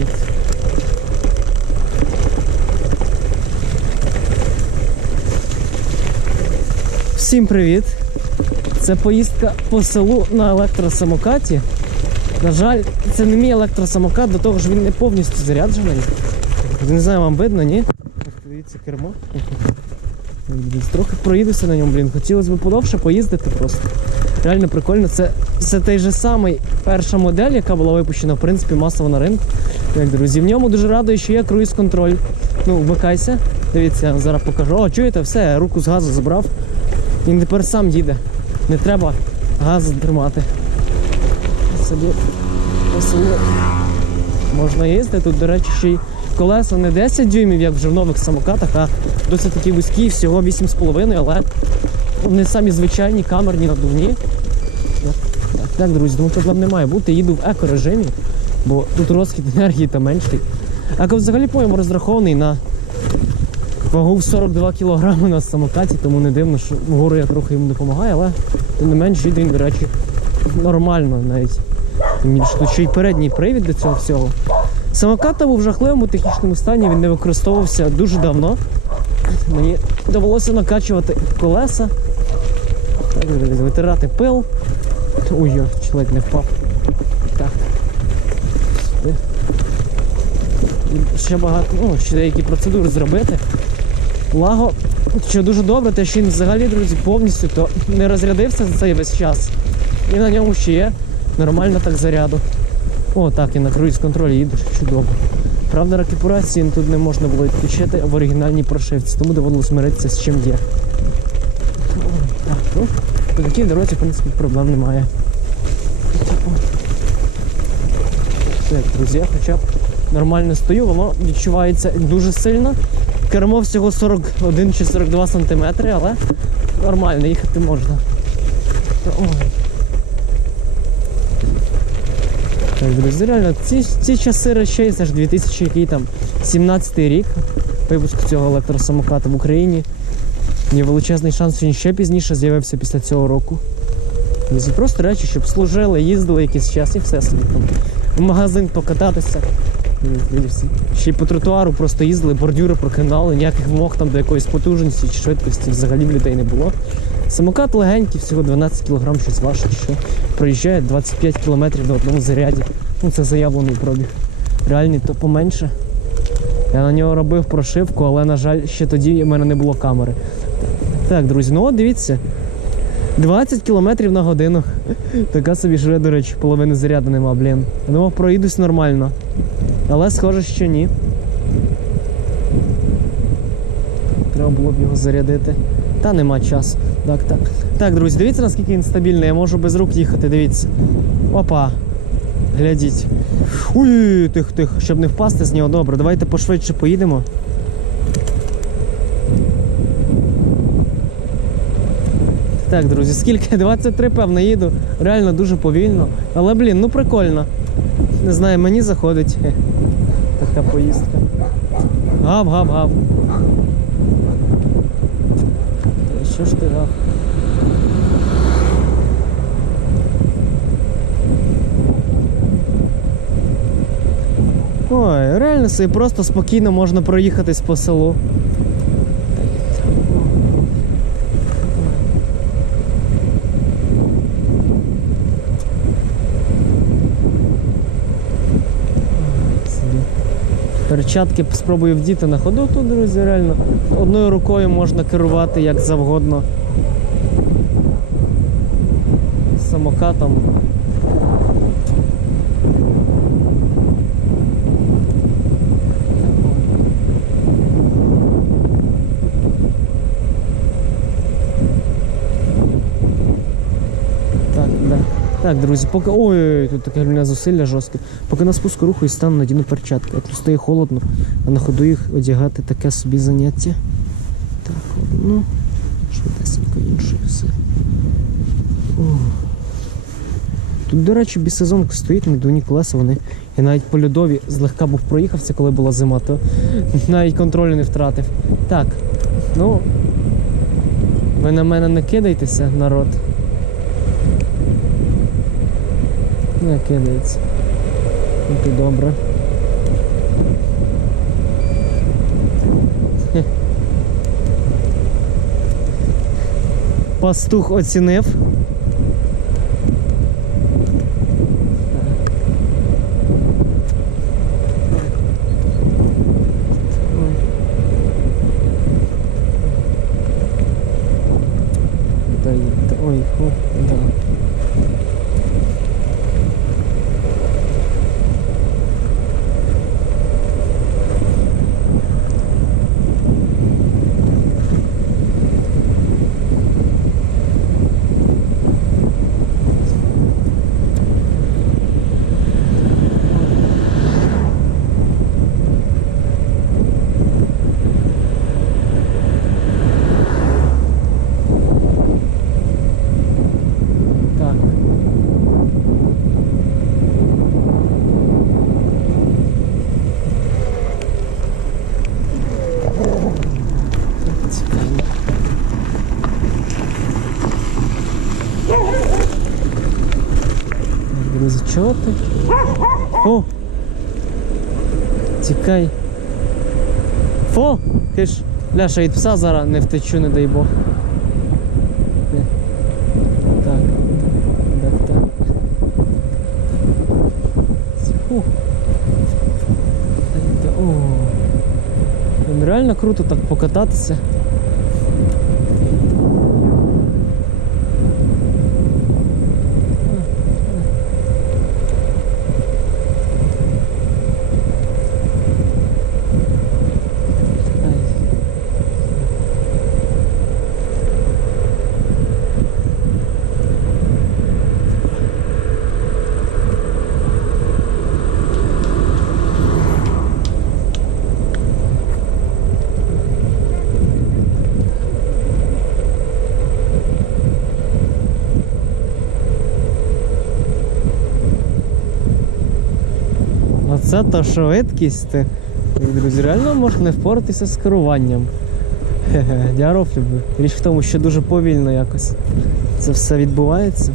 Йо. Всім привіт! Це поїздка по селу на електросамокаті. На жаль, це не мій електросамокат, до того ж він не повністю заряджений. Не знаю, вам видно, ні? Дивіться кермо. Трохи проїдуся на ньому, блін. Хотілося б подовше поїздити просто. Реально прикольно. Це, це той же самий перша модель, яка була випущена, в принципі, масово на ринку. Як друзі, в ньому дуже радує, що є круїз-контроль. Ну, вмикайся. Дивіться, зараз покажу. О, чуєте, все, руку з газу забрав. Він тепер сам їде. Не треба газ тримати. Собі по можна їздити. Тут, до речі, ще й колеса не 10 дюймів, як вже в нових самокатах, а досить такі вузькі, всього 8,5, але вони самі звичайні, камерні, надувні. Так, друзі, тому проблем не має бути. Їду в еко-режимі, бо тут розхід енергії та менший. Еко взагалі по-моєму розрахований на вагу в 42 кг на самокаті, тому не дивно, що вгору я трохи йому допомагаю, але тим не менш їде він, до речі, нормально навіть. Тут ще й передній привід до цього всього. Самокат був в жахливому технічному стані, він не використовувався дуже давно. Мені довелося накачувати колеса, витирати пил. Ой, я чоловік не впав. Так. Ще багато, ну, ще деякі процедури зробити. Лаго, що дуже добре, те, що він взагалі, друзі, повністю то не розрядився за цей весь час. І на ньому ще є нормально так заряду. О, так, і на круїз контролі їдеш, чудово. Правда, рекуперації тут не можна було відключити в оригінальній прошивці, тому доводилось миритися з чим є. По такій дорозі, в принципі, проблем немає. Так, друзі, я хоча б нормально стою, воно відчувається дуже сильно. Кермо всього 41 чи 42 сантиметри, але нормально їхати можна. Ой. Так, друзі, реально, ці, ці часи речей, це ж 2000 який там 17 рік випуску цього електросамоката в Україні. Є величезний шанс, що він ще пізніше з'явився після цього року. Друзі, просто речі, щоб служили, їздили якийсь час і все собі там. В магазин покататися. Ще й по тротуару просто їздили, бордюри прокинали, ніяких вимог там до якоїсь потужності чи швидкості взагалі в людей не було. Самокат легенький, всього 12 кг щось важче, що проїжджає 25 км на одному заряді. Ну це заявлений пробіг. Реальний то поменше. Я на нього робив прошивку, але, на жаль, ще тоді в мене не було камери. Так, друзі, ну от дивіться. 20 км на годину. Така собі ж, до речі, половини заряду нема, блін. Думав, проїдусь нормально. Але схоже, що ні. Треба було б його зарядити. Та нема часу. Так, так. Так, друзі, дивіться, наскільки він стабільний. Я можу без рук їхати, дивіться. Опа. Глядіть. Ой, тих, тих, щоб не впасти з нього. Добре, давайте пошвидше поїдемо. Так, друзі, скільки? 23, певно, їду. Реально дуже повільно. Але, блін, ну прикольно. Не знаю, мені заходить така поїздка. Гав, гав, гав. Та Що ж ти гав? Ой, реально собі просто спокійно можна проїхатись по селу. Собі. Перчатки спробую вдіти на ходу тут, друзі, реально. Одною рукою можна керувати як завгодно. Самокатом. Так, да. Так, друзі, поки. Ой, тут таке гальмівне зусилля жорстке. Поки на спуску руху і стану надіну перчатки. А то стає холодно, а на ходу їх одягати таке собі заняття. Так, одну. Швидесенько інше все. О. Тут, до речі, бісезонка стоїть, надувні колеса, вони. Я навіть по льодові злегка був проїхався, коли була зима, то навіть контролю не втратив. Так, ну. Ви на мене не кидайтеся, народ. Не кидається. Ну, то добре. Пастух оцінив. Ой, фу, да. Так. Цікаво. Друзі, чого ти? О! Тікай. Фо! Ти ж, Ляша, від пса зараз не втечу, не дай Бог. Де? Так, так, так. Фу. О. Реально круто так покататися. Оце та швидкість. Друзі, реально можна не впоратися з керуванням. Я роблю. Річ в тому, що дуже повільно якось це все відбувається.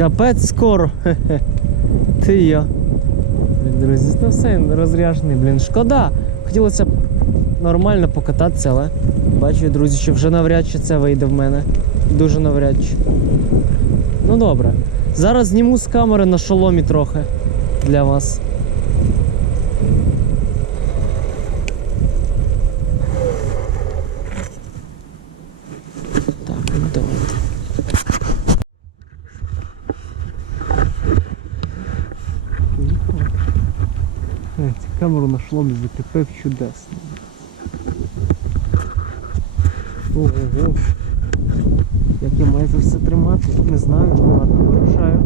Капець скоро. Ти я. Друзі, ну все розряжений, блін. Шкода. Хотілося б нормально покататися, але бачу, друзі, що вже навряд чи це вийде в мене. Дуже навряд чи. Ну добре. Зараз зніму з камери на шоломі трохи для вас. Так, ну давайте. Е, цю камеру на закріпив чудесно. Ого. Як я маю це все тримати, не знаю. Ну ладно, вирушаю.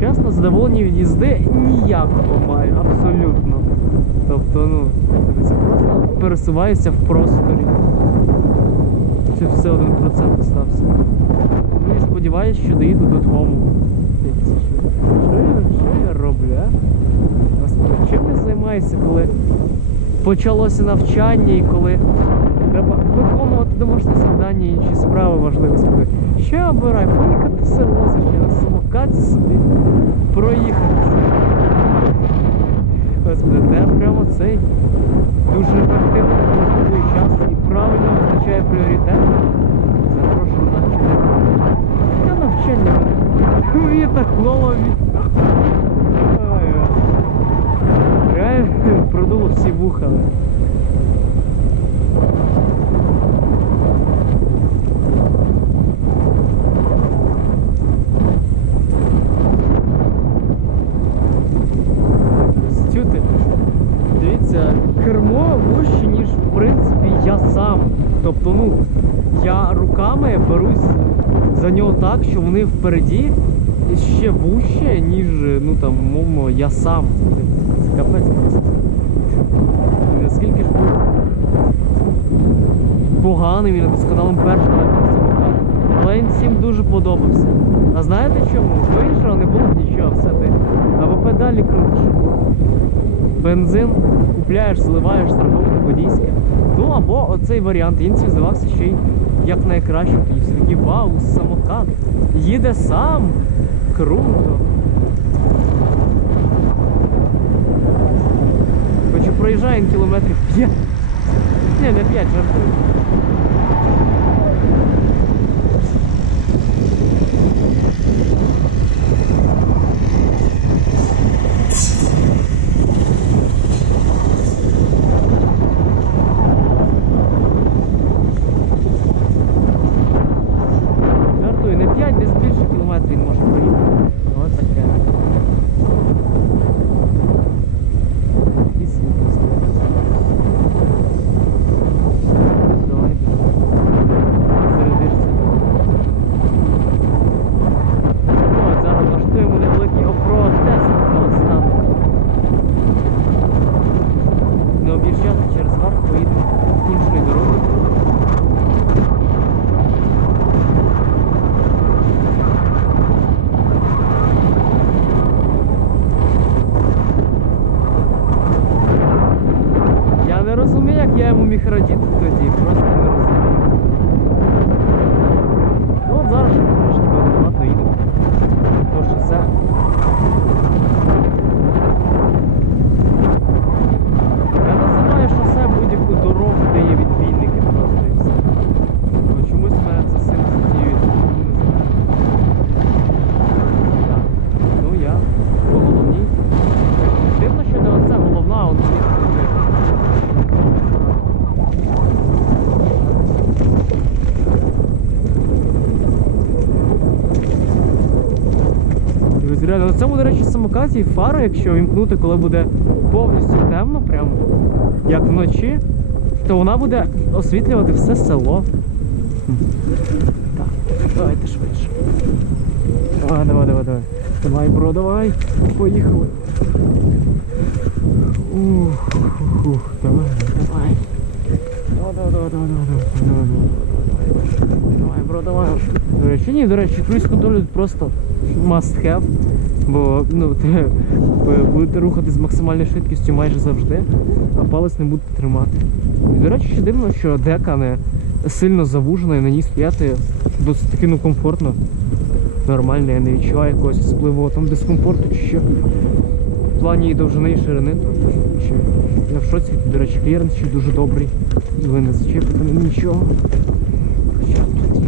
Чесно, задоволення від їзди ніякого маю, абсолютно. Тобто, ну, це просто пересуваюся в просторі. Це все один процент остався. Ну і сподіваюся, що доїду додому. Що, що, я, роблю, а? Господи, чим я займаюся, коли почалося навчання і коли треба виконувати домашні завдання і інші справи важливі. Що я обираю? Поїхати в село, звичайно, на самокаті собі проїхати. Господи, де прямо цей дуже ефективно використовує час і правильно визначає пріоритет. Запрошую на вчителя. Яке навчання? Вітер голові. Реально продуло всі вуха. Чути? Дивіться, кермо вужче, ніж в принципі я сам. Тобто, ну, я руками берусь за нього так, що вони впереді ще вужче, ніж, ну там, мовно, я сам. Це капець просто. Наскільки ж був поганим і недосконалим першим електросамокат. Але він всім дуже подобався. А знаєте чому? Іншого не було нічого, все ти. Або педалі крутиш. Бензин купляєш, зливаєш, страховку водійське. Ну або оцей варіант. Всім здавався ще й як найкращим. І всі такі вау, самокат. Їде сам. Круто. Хоч проїжджає кілометрів 5. Ні, не 5, жартую. Жартую, не 5, я йому міг радіти тоді, просто не розумію. Ну от зараз, звісно, ладно, їдемо. То шосе. Я називаю шосе будь-яку дорогу, де є відбійники просто і все. Бо чомусь мене це сильно затіює, не знаю. Так, ну я по головній. Дивно, що не оце головна, а от звідти. Друзі, реально, на до фара, якщо вімкнути, коли буде повністю темно, прямо як вночі, то вона буде освітлювати все село. Так, давайте швидше. Давай, давай, давай, давай. Давай, бро, давай. Поїхали. Ух, ух, ух, давай. Давай, давай, давай, давай, давай, давай, давай, давай. Давай, бро, давай. До речі, ні, до речі, круїз контроль просто must have. Бо ну, ти, будете рухати з максимальною швидкістю майже завжди, а палець не будете тримати. І, до речі, ще дивно, що дека не сильно завужена і на ній стояти досить таки ну, комфортно. Нормально, я не відчуваю якогось особливого там дискомфорту чи що. В плані її довжини і ширини, то що я в шоці, до речі, кліренс ще дуже добрий. Ви не зачепите нічого. Хоча тут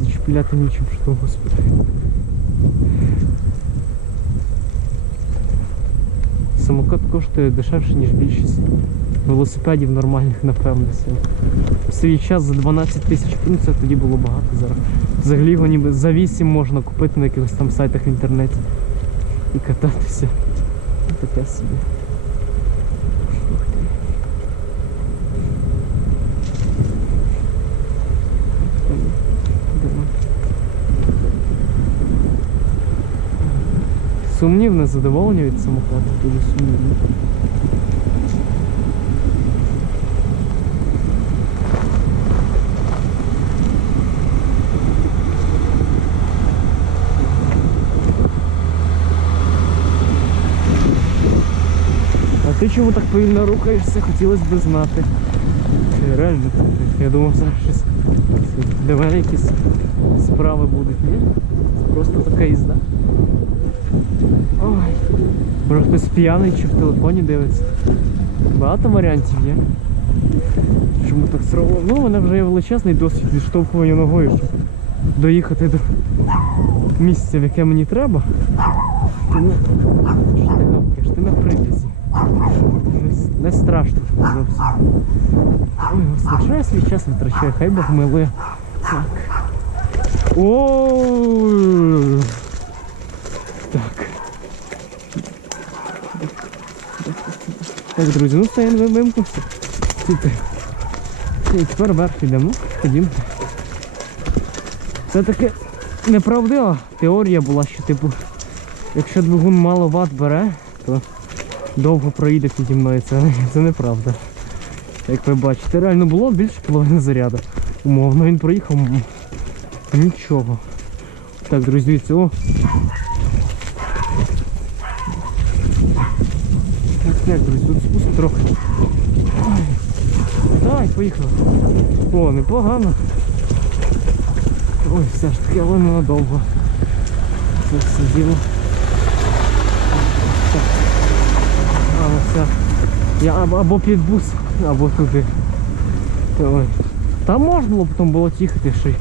зачіпляти нічим, що то, господи. Самокат коштує дешевше, ніж більшість велосипедів нормальних, напевно. В свій час за 12 тисяч ну, це тоді було багато зараз. Взагалі його ніби за 8 можна купити на якихось там сайтах в інтернеті і кататися. Таке собі. Ух ти. Давай. Сумнівне задоволення від самокату, дуже сумнівне. А ти чому так повільно рухаєшся? Хотілося б знати. Чи реально? Я думав, зараз щось для мене якісь справи будуть, ні? Це просто така їзда. Ой. Може хтось п'яний чи в телефоні дивиться. Багато варіантів є. Чому так зробив? Ну, мене вже є величезний досвід відштовхування ногою, щоб доїхати до місця, в яке мені треба. Тому що ти ти на привізі. Не, не страшно зовсім. Ой, господи, свій час витрачаю? Хай Бог милує. Так. О. Так, друзі, ну стоян ви вимкнувся. Супер. І тепер вверх. Ну, ходімо. Це таке неправдива теорія була, що типу, якщо двигун мало ват бере, то довго проїде піді мною. Це, це неправда. Як ви бачите, реально було більше половини заряду. Умовно, він проїхав нічого. Так, друзі, дивіться, о. Так, друзі, тут спуск трохи. Давай, поїхали. О, непогано. Ой, все ж таки, але ненадовго. Це все діло. Так. А, ну все. Я або, під бус, або туди. Ой. Там можна було потім було їхати ще й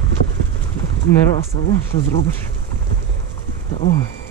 не раз, але що зробиш. Та ой.